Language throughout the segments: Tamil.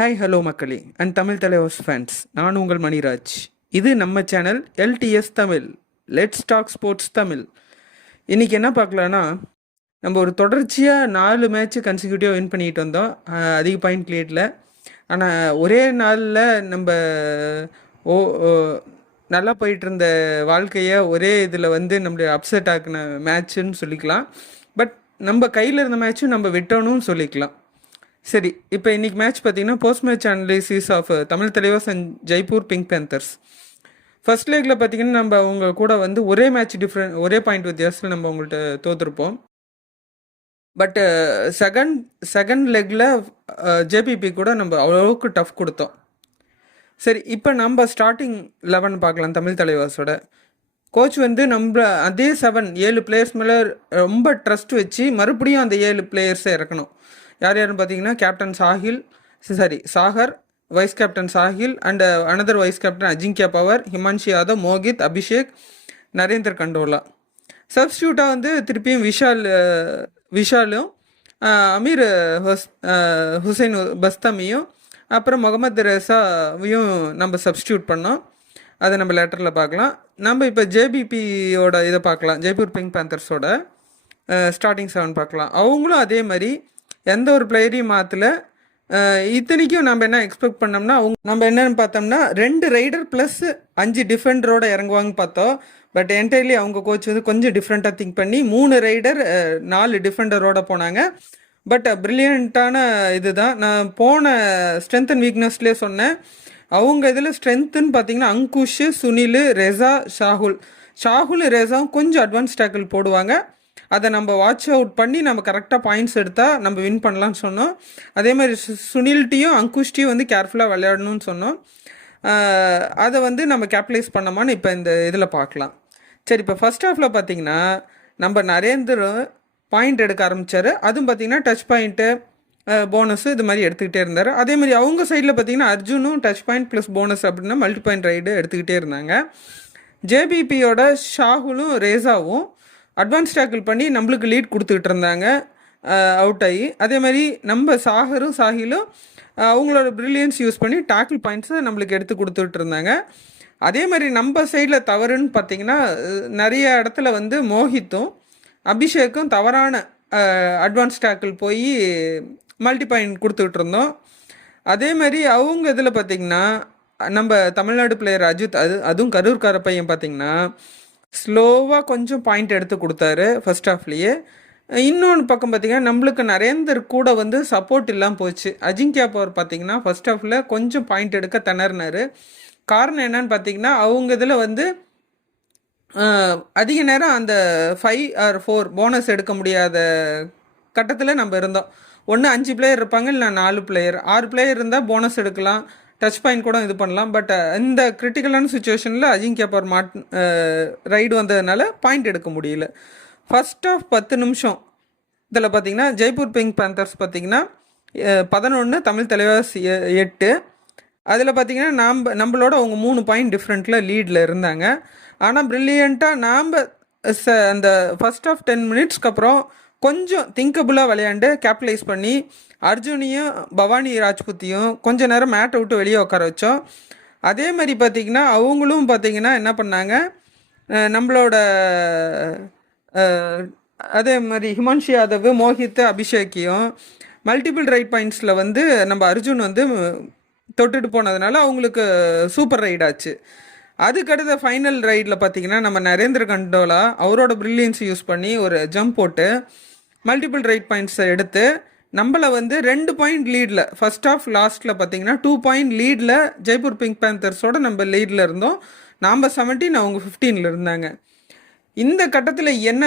ஹாய் ஹலோ மக்களே அண்ட் தமிழ் தலைவர்ஸ் ஃபேன்ஸ், நான் உங்கள் மணிராஜ். இது நம்ம channel LTS Tamil. Let's talk sports Tamil. இன்றைக்கி என்ன பார்க்கலான்னா, நம்ம ஒரு தொடர்ச்சியாக 4 மேட்ச்சு கன்சிக்யூட்டிவாக வின் பண்ணிட்டு வந்தோம் அதிக பாயிண்ட் லீடில். ஆனால் ஒரே நாளில் நம்ம ஓ நல்லா போயிட்டு இருந்த வாழ்க்கையை ஒரே இதில் நம்மளுடைய அப்செட் ஆக்கின மேட்ச்சுன்னு சொல்லிக்கலாம். பட் நம்ம கையில் இருந்த மேட்ச்சும் நம்ம விட்டோன்னு சொல்லிக்கலாம். சரி, இப்போ இன்றைக்கி மேட்ச் பார்த்தீங்கன்னா post match analysis of Tamil Thalaivas and Jaipur pink panthers. First லெக்கில் பார்த்தீங்கன்னா நம்ம அவங்க கூட ஒரே மேட்ச் ஒரே பாயிண்ட் வித்தியாசத்தில் நம்ம அவங்கள்ட்ட தோற்றுருப்போம். பட்டு செகண்ட் லெக்கில் ஜேபிபி கூட நம்ம அவ்வளோவுக்கு டஃப் கொடுத்தோம். சரி, இப்போ நம்ம ஸ்டார்டிங் 11 பார்க்கலாம். தமிழ் தலைவர்ஸோட கோச் நம்ம அதே 7 பிளேயர்ஸ் மேலே ரொம்ப ட்ரஸ்ட் வச்சு மறுபடியும் அந்த 7 பிளேயர்ஸை இறக்கணும். யார் யாருன்னு பார்த்தீங்கன்னா captain Sagar, vice captain Sahil and another vice captain Ajinkya Pawar, Himanshu Yadav, Mohit, Abhishek, Narender Kandola. சப்ஸ்டியூட்டாக திருப்பியும் விஷாலும் அமீர் ஹுசைன் பஸ்தமியும் அப்புறம் முகமது ரேசாவையும் நம்ம சப்ஸ்டியூட் பண்ணோம். அதை நம்ம லெட்டரில் பார்க்கலாம். நம்ம இப்போ ஜேபிபியோட இதை பார்க்கலாம். ஜெய்ப்பூர் பிங்க் பேந்தர்ஸோட ஸ்டார்டிங் 7 பார்க்கலாம். அவங்களும் அதே மாதிரி எந்த ஒரு பிளேயரையும் மாற்றல. இத்தனைக்கும் நம்ம என்ன எக்ஸ்பெக்ட் பண்ணோம்னா, நம்ம என்னென்னு பார்த்தோம்னா 2 ரைடர் ப்ளஸ் 5 டிஃபெண்டரோட இறங்குவாங்க பார்த்தோம். பட் என்டையர்லி அவங்க கோச் கொஞ்சம் டிஃப்ரெண்ட்டாக திங்க் பண்ணி 3 ரைடர் 4 டிஃபெண்டரோட போனாங்க. பட் ப்ரில்லியண்ட்டான இது தான். நான் போன ஸ்ட்ரென்த் அண்ட் வீக்னஸ்லேயே சொன்னேன். அவங்க இதில் ஸ்ட்ரென்த்துன்னு பார்த்தீங்கன்னா அங்குஷ், சுனில், ரெசா, ஷாகுல் ரெசாவும் கொஞ்சம் அட்வான்ஸ் டேக்கிள் போடுவாங்க. அதை நம்ம வாட்ச் அவுட் பண்ணி நம்ம கரெக்டாக பாயிண்ட்ஸ் எடுத்தால் நம்ம வின் பண்ணலான்னு சொன்னோம். அதே மாதிரி சுனில்ட்டியும் அங்குஷ்டியும் கேர்ஃபுல்லாக விளையாடணும்னு சொன்னோம். அதை நம்ம கேபிட்டலைஸ் பண்ணோமான்னு இப்போ இந்த இதில் பார்க்கலாம். சரி, இப்போ ஃபர்ஸ்ட் ஹாஃபில் பார்த்தீங்கன்னா நம்ம நரேந்தர் பாயிண்ட் எடுக்க ஆரம்பித்தார். அதுவும் பார்த்தீங்கன்னா டச் பாயிண்ட்டு, போனஸு இது மாதிரி எடுத்துக்கிட்டே இருந்தார். அதே மாதிரி அவங்க சைடில் பார்த்தீங்கன்னா அர்ஜுனும் டச் பாயிண்ட் ப்ளஸ் போனஸ் அப்படின்னா மல்டி பாயிண்ட் ரைடு எடுத்துக்கிட்டே இருந்தாங்க. ஜேபிபியோட ஷாகுலும் ரேசாவும் அட்வான்ஸ் டேக்கிள் பண்ணி நம்மளுக்கு லீட் கொடுத்துக்கிட்டு இருந்தாங்க அவுட் ஆகி. அதே மாதிரி நம்ம சாஹிலும் அவங்களோட ப்ரில்லியன்ஸ் யூஸ் பண்ணி டேக்கிள் பாயிண்ட்ஸை நம்மளுக்கு எடுத்து கொடுத்துட்டு இருந்தாங்க. அதே மாதிரி நம்ம சைடில் தவறுன்னு பார்த்திங்கன்னா நிறைய இடத்துல மோஹித்தும் அபிஷேக்கும் தவறான அட்வான்ஸ் டேக்கிள் போய் மல்டி பாயிண்ட் கொடுத்துக்கிட்டு இருந்தோம். அதே மாதிரி அவங்க இதில் பார்த்திங்கன்னா நம்ம தமிழ்நாடு பிளேயர் அஜித், அதுவும் கரூர்கார பையன் பார்த்திங்கன்னா ஸ்லோவாக கொஞ்சம் பாயிண்ட் எடுத்து கொடுத்தாரு ஃபர்ஸ்ட் ஹாஃப்லேயே. இன்னொன்று பக்கம் பார்த்திங்கன்னா நம்மளுக்கு நரேந்தர் கூட சப்போர்ட் இல்லாமல் போச்சு. அஜிங்கியா பவர் பார்த்திங்கன்னா ஃபர்ஸ்ட் ஹாஃபில் கொஞ்சம் பாயிண்ட் எடுக்க திணறினார். காரணம் என்னன்னு பார்த்திங்கன்னா அவங்க இதில் அதிக நேரம் அந்த 5 or 4 போனஸ் எடுக்க முடியாத கட்டத்தில் நம்ம இருந்தோம். ஒன்று 5 பிளேயர் இருப்பாங்க, இல்லை 4 பிளேயர் 6 பிளேயர் இருந்தால் போனஸ் எடுக்கலாம், டச் பாயிண்ட் கூட இது பண்ணலாம். பட் இந்த கிரிட்டிக்கலான சுச்சுவேஷனில் அஜிங்கியா பவர் ரைடு வந்ததுனால பாயிண்ட் எடுக்க முடியல. ஃபர்ஸ்ட் ஆஃப் 10 நிமிஷம் இதில் பார்த்திங்கன்னா ஜெய்ப்பூர் பிங்க் பேந்தர்ஸ் பார்த்திங்கன்னா 11, தமிழ் தலைவர்ஸ் 8. அதில் பார்த்திங்கன்னா நம்மளோட அவங்க 3 பாயிண்ட் டிஃப்ரெண்ட்டில் லீடில் இருந்தாங்க. ஆனால் ப்ரில்லியண்ட்டாக அந்த ஃபர்ஸ்ட் ஆஃப் 10 மினிட்ஸ்க்கு அப்புறம் கொஞ்சம் திங்கபுளாக விளையாண்டு கேபிட்டலைஸ் பண்ணி அர்ஜுனையும் பவானி ராஜ்புத்தையும் கொஞ்சம் நேரம் மேட்டை விட்டு வெளியே உட்கார வச்சோம். அதே மாதிரி பார்த்திங்கன்னா அவங்களும் பார்த்திங்கன்னா என்ன பண்ணாங்க, நம்மளோட அதே மாதிரி ஹிமான்ஷி யாதவ், மோஹித், அபிஷேக்கையும் மல்டிபிள் ரைட் பாயிண்ட்ஸில் நம்ம அர்ஜுன் தொட்டுட்டு போனதுனால அவங்களுக்கு சூப்பர் ரைட் ஆச்சு. அதுக்கடுத்த ஃபைனல் ரைடில் பார்த்திங்கன்னா நம்ம நரேந்திர கண்டோலா அவரோட ப்ரில்லியன்ஸ் யூஸ் பண்ணி ஒரு ஜம்ப் போட்டு மல்டிபிள் ரைட் பாயிண்ட்ஸை எடுத்து நம்மளை 2 பாயிண்ட் லீடில் ஃபர்ஸ்ட் ஆஃப் லாஸ்ட்டில் பார்த்திங்கன்னா 2 பாயிண்ட் லீடில் ஜெய்ப்பூர் பிங்க் பேந்தர்ஸோட நம்ம லீடில் இருந்தோம். நாம் 17, அவங்க 15 இருந்தாங்க. இந்த கட்டத்தில் என்ன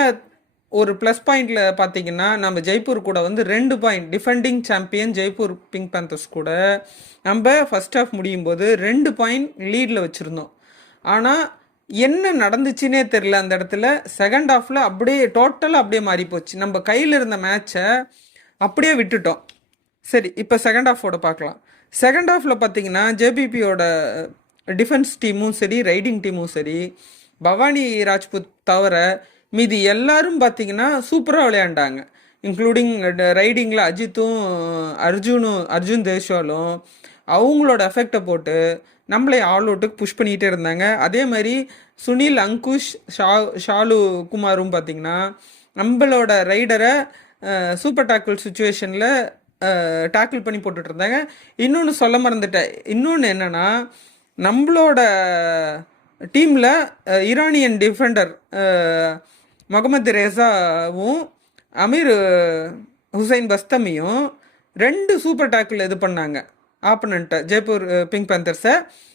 ஒரு ப்ளஸ் பாயிண்டில் பார்த்திங்கன்னா நம்ம ஜெய்ப்பூர் கூட 2 point defending champion Jaipur pink panthers கூட நம்ம ஃபர்ஸ்ட் ஆஃப் முடியும் போது 2 பாயிண்ட் லீடில் வச்சுருந்தோம். ஆனால் என்ன நடந்துச்சுன்னே தெரில. அந்த இடத்துல செகண்ட் ஹாஃபில் டோட்டலாக மாறி போச்சு. நம்ம கையில் இருந்த மேட்சை அப்படியே விட்டுட்டோம். சரி, இப்போ செகண்ட் ஹாஃபோட பார்க்கலாம். செகண்ட் ஹாஃபில் பார்த்திங்கன்னா ஜேபிபியோட டிஃபென்ஸ் டீமும் சரி, ரைடிங் டீமும் சரி, பவானி ராஜ்புத் தவிர மீதி எல்லாரும் பார்த்திங்கன்னா சூப்பராக விளையாண்டாங்க. இன்க்ளூடிங் ரைடிங்கில் அஜித்தும் அர்ஜுன் தேஷ்வாலும் அவங்களோட எஃபெக்டை போட்டு நம்மளை ஆல் அவுட்டுக்கு புஷ் பண்ணிகிட்டே இருந்தாங்க. அதே மாதிரி சுனில், அங்குஷ், ஷாலு குமாரும் பார்த்திங்கன்னா நம்மளோட ரைடரை சூப்பர் டேக்கிள் சுச்சுவேஷனில் டேக்கிள் பண்ணி போட்டுட்டு இருந்தாங்க. இன்னொன்று சொல்ல மறந்துட்டேன். இன்னொன்று என்னென்னா, நம்மளோட டீமில் ஈரானியன் டிஃபெண்டர் முகமது ரேசாவும் அமீர் ஹுசைன் பஸ்தமியும் 2 சூப்பர் டேக்கிள் இது பண்ணாங்க ஆப்பனண்ட்டை, ஜெய்ப்பூர் பிங்க் பேந்தர்ஸை.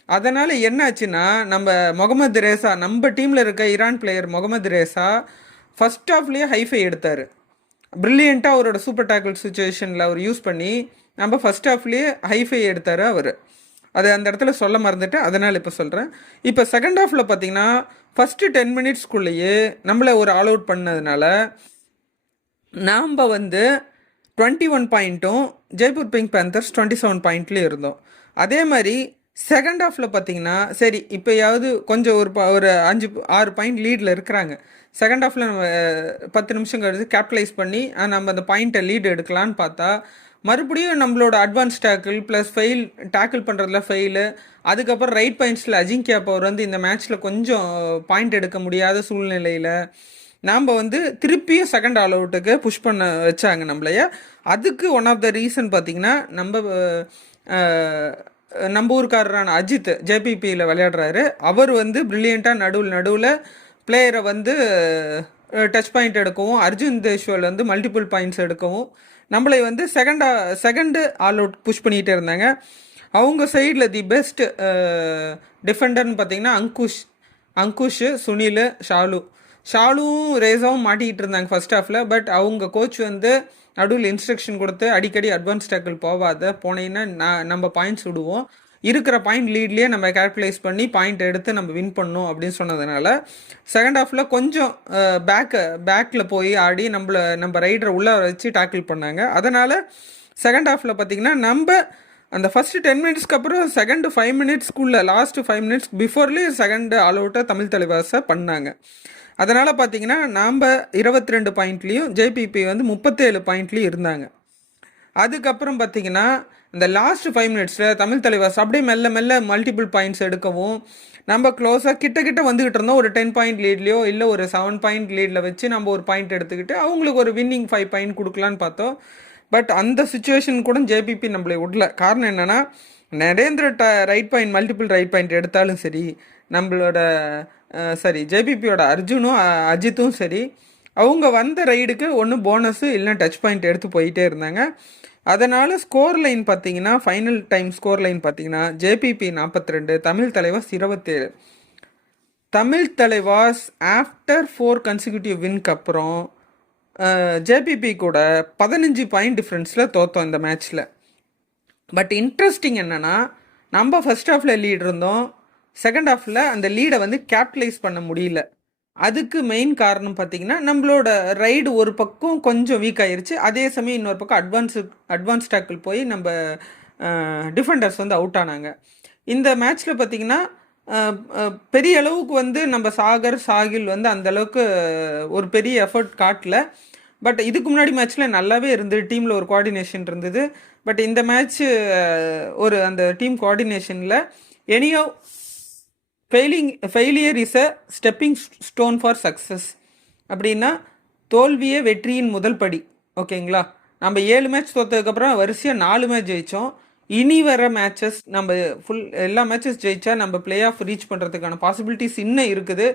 அதனால் என்னாச்சுன்னா, நம்ம முகமது ரேசா, நம்ம டீமில் இருக்க Iran player Mohammad Reza first ஹாஃப்லேயே ஹைஃபை எடுத்தார். ப்ரில்லியண்ட்டாக அவரோட சூப்பர் டேக்கிள் சுச்சுவேஷனில் அவர் யூஸ் பண்ணி நம்ம ஃபஸ்ட் ஹாஃப்லேயே ஹைஃபை எடுத்தார் அவர். அது அந்த இடத்துல சொல்ல மறந்துட்டு, அதனால் இப்போ சொல்கிறேன். இப்போ செகண்ட் ஹாஃபில் பார்த்தீங்கன்னா ஃபஸ்ட்டு 10 மினிட்ஸ்க்குள்ளேயே நம்மளை ஒரு ஆல் அவுட் பண்ணதுனால நாம் 21 பாயிண்ட்டும் ஜெய்ப்பூர் பிங்க் பேந்தர்ஸ் 27 பாயிண்ட்லேயும் இருந்தோம். அதே மாதிரி செகண்ட் ஹாஃபில் பார்த்தீங்கன்னா சரி இப்போயாவது கொஞ்சம் ஒரு 5-6 பாயிண்ட் லீடில் இருக்கிறாங்க. செகண்ட் ஹாஃபில் நம்ம 10 நிமிஷம் கழிச்சு கேபிட்டலைஸ் பண்ணி நம்ம அந்த பாயிண்ட்டை லீடு எடுக்கலான்னு பார்த்தா மறுபடியும் நம்மளோட அட்வான்ஸ் டேக்கிள் ப்ளஸ் டேக்கிள் பண்ணுறதுல ஃபெயிலு. அதுக்கப்புறம் ரைட் பாயிண்ட்ஸில் அஜிங்கியா பவர் இந்த மேட்ச்சில் கொஞ்சம் பாயிண்ட் எடுக்க முடியாத சூழ்நிலையில் நாம் திருப்பியும் செகண்ட் ஆல் அவுட்டுக்கு புஷ் பண்ண வச்சாங்க நம்மளைய. அதுக்கு ஒன் ஆஃப் த ரீசன் பார்த்திங்கன்னா, நம்ம ஊருக்காரரான அஜித் ஜேபிபியில் விளையாடுறாரு. அவர் ப்ரில்லியண்ட்டாக நடுவில் பிளேயரை டச் பாயிண்ட் எடுக்கவும், அர்ஜுன் தேஷ்வால் மல்டிபிள் பாயிண்ட்ஸ் எடுக்கவும் நம்மளை செகண்டு ஆல் அவுட் புஷ் பண்ணிகிட்டே இருந்தாங்க. அவங்க சைடில் தி பெஸ்ட் டிஃபெண்டர்னு பார்த்திங்கன்னா அங்குஷ், சுனில், ஷாலுவும் ரேசாவும் மாட்டிக்கிட்டு இருந்தாங்க ஃபர்ஸ்ட் ஹாஃபில். பட் அவங்க கோச் நடுவில் இன்ஸ்ட்ரக்ஷன் கொடுத்து அடிக்கடி அட்வான்ஸ் டேக்கிள் போனீங்கன்னா நம்ம பாயிண்ட்ஸ் விடுவோம், இருக்கிற பாயிண்ட் லீட்லேயே நம்ம கேல்குலைஸ் பண்ணி பாயிண்ட் எடுத்து நம்ம வின் பண்ணோம் அப்படின்னு சொன்னதுனால செகண்ட் ஹாஃபில் கொஞ்சம் பேக்கில் போய் ஆடி நம்ம ரைடரை உள்ளே வச்சு டேக்கிள் பண்ணாங்க. அதனால் செகண்ட் ஹாஃபில் பார்த்திங்கன்னா நம்ம அந்த ஃபஸ்ட்டு 10 மினிட்ஸ்க்கு அப்புறம் செகண்டு 5 மினிட்ஸ்க்குள்ளே லாஸ்ட்டு 5 மினிட்ஸ் பிஃபோர்லேயே செகண்டு ஆல் அவுட்டை தமிழ் தலைவாசை பண்ணாங்க. அதனால் பார்த்திங்கன்னா நாம் 22 பாயிண்ட்லேயும் ஜேபிபி 37 பாயிண்ட்லேயும் இருந்தாங்க. அதுக்கப்புறம் பார்த்திங்கன்னா இந்த லாஸ்ட் 5 மினிட்ஸில் தமிழ் தலைவாஸ் அப்படியே மெல்ல மல்டிபிள் பாயிண்ட்ஸ் எடுக்கவும் நம்ம க்ளோஸாக கிட்ட வந்துக்கிட்டு இருந்தோம். ஒரு 10 பாயிண்ட் லீட்லையோ இல்லை ஒரு 7 பாயிண்ட் லீடில் வச்சு நம்ம ஒரு பாயிண்ட் எடுத்துக்கிட்டு அவங்களுக்கு ஒரு வின்னிங் 5 பாயிண்ட் கொடுக்கலான்னு பார்த்தோம். பட் அந்த சுச்சுவேஷன் கூட ஜேபிபி நம்மளை விடல. காரணம் என்னென்னா, Narendra right point multiple right point எடுத்தாலும் சரி, நம்மளோட ஜேபிபியோட அர்ஜுனும் அஜித்தும் சரி, அவங்க வந்த ரைடுக்கு ஒன்று போனஸு இல்லை டச் பாயிண்ட் எடுத்து போயிட்டே இருந்தாங்க. அதனால் ஸ்கோர் லைன் பார்த்தீங்கன்னா, ஃபைனல் டைம் ஸ்கோர் லைன் பார்த்தீங்கன்னா JPP 42, Tamil Thalaivas 27. Tamil Thalaivas after 4 consecutive வின்க்கு அப்புறம் ஜேபிபி கூட 15 பாயிண்ட் டிஃப்ரென்ஸில் தோற்றோம் இந்த மேட்ச்சில். பட் இன்ட்ரெஸ்டிங் என்னென்னா, நம்ம ஃபஸ்ட் ஹாஃபில் லீட் இருந்தோம், செகண்ட் ஹாஃபில் அந்த லீடை கேபிட்டலைஸ் பண்ண முடியல. அதுக்கு மெயின் காரணம் பார்த்திங்கன்னா, நம்மளோட ரைடு ஒரு பக்கம் கொஞ்சம் வீக் ஆகிருச்சு. அதே சமயம் இன்னொரு பக்கம் அட்வான்ஸ் டேக்கிள் போய் நம்ம டிஃபெண்டர்ஸ் அவுட் ஆனாங்க. இந்த மேட்ச்சில் பார்த்திங்கன்னா பெரிய அளவுக்கு நம்ம சாகில் அந்தளவுக்கு ஒரு பெரிய எஃபர்ட் காட்டல. பட் இதுக்கு முன்னாடி மேட்ச்சில் நல்லாவே இருந்தது, டீமில் ஒரு கோஆர்டினேஷன் இருந்தது. பட் இந்த மேட்ச்சு அந்த டீம் கோஆர்டினேஷனில் any failure is a stepping stone for success. அப்படின்னா தோல்வியே வெற்றியின் முதல் படி. ஓகேங்களா? நம்ம 7 மேட்ச் தோற்றதுக்கப்புறம் வரிசையாக 4 மேட்ச் ஜெயித்தோம். இனி வர மேட்சஸ் நம்ம எல்லா மேட்சஸ் ஜெயிச்சா நம்ம பிளே ஆஃப் ரீச் பண்ணுறதுக்கான பாசிபிலிட்டிஸ் இன்னும் இருக்குது.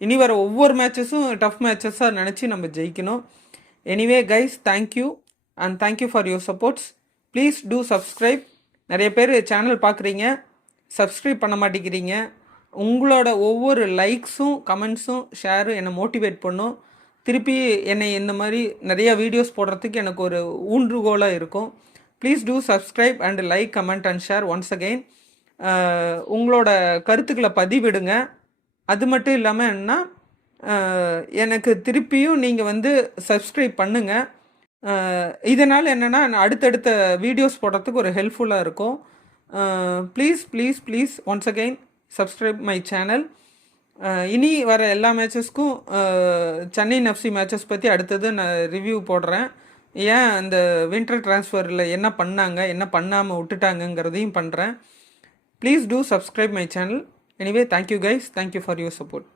இனி வர ஒவ்வொரு மேட்சஸும் டஃப் மேட்சஸாக நினச்சி நம்ம ஜெயிக்கணும். Anyway guys, thank you and thank you for your supports. Please do subscribe. நிறைய பேர் சேனல் பார்க்குறீங்க, சப்ஸ்கிரைப் பண்ண மாட்டேங்கிறீங்க. உங்களோட ஒவ்வொரு லைக்ஸும் கமெண்ட்ஸும் ஷேரும் என்னை மோட்டிவேட் பண்ணும். திருப்பி என்னை இந்த மாதிரி நிறையா வீடியோஸ் போடுறதுக்கு எனக்கு ஒரு ஊன்றுகோலாக இருக்கும். Please do subscribe and like, comment and share once again. உங்களோட கருத்துக்களை பதிவிடுங்க. அது மட்டும் இல்லாமல் என்ன, எனக்கு திருப்பியும் நீங்கள் சப்ஸ்கிரைப் பண்ணுங்கள். இதனால் என்னென்னா அடுத்தடுத்த வீடியோஸ் போடுறதுக்கு ஒரு ஹெல்ப்ஃபுல்லாக இருக்கும். Please once again subscribe my channel. இனி வர எல்லா மேட்சஸ்க்கும் சென்னை எஃப்சி மேட்சஸ் பற்றி அடுத்தது நான் ரிவ்யூ போடுறேன். ஏன் அந்த வின்டர் ட்ரான்ஸ்ஃபரில் என்ன பண்ணாங்க, என்ன பண்ணாமல் விட்டுட்டாங்கங்கிறதையும் பண்ணுறேன். Please do subscribe my channel. Anyway thank you guys, thank you for your support.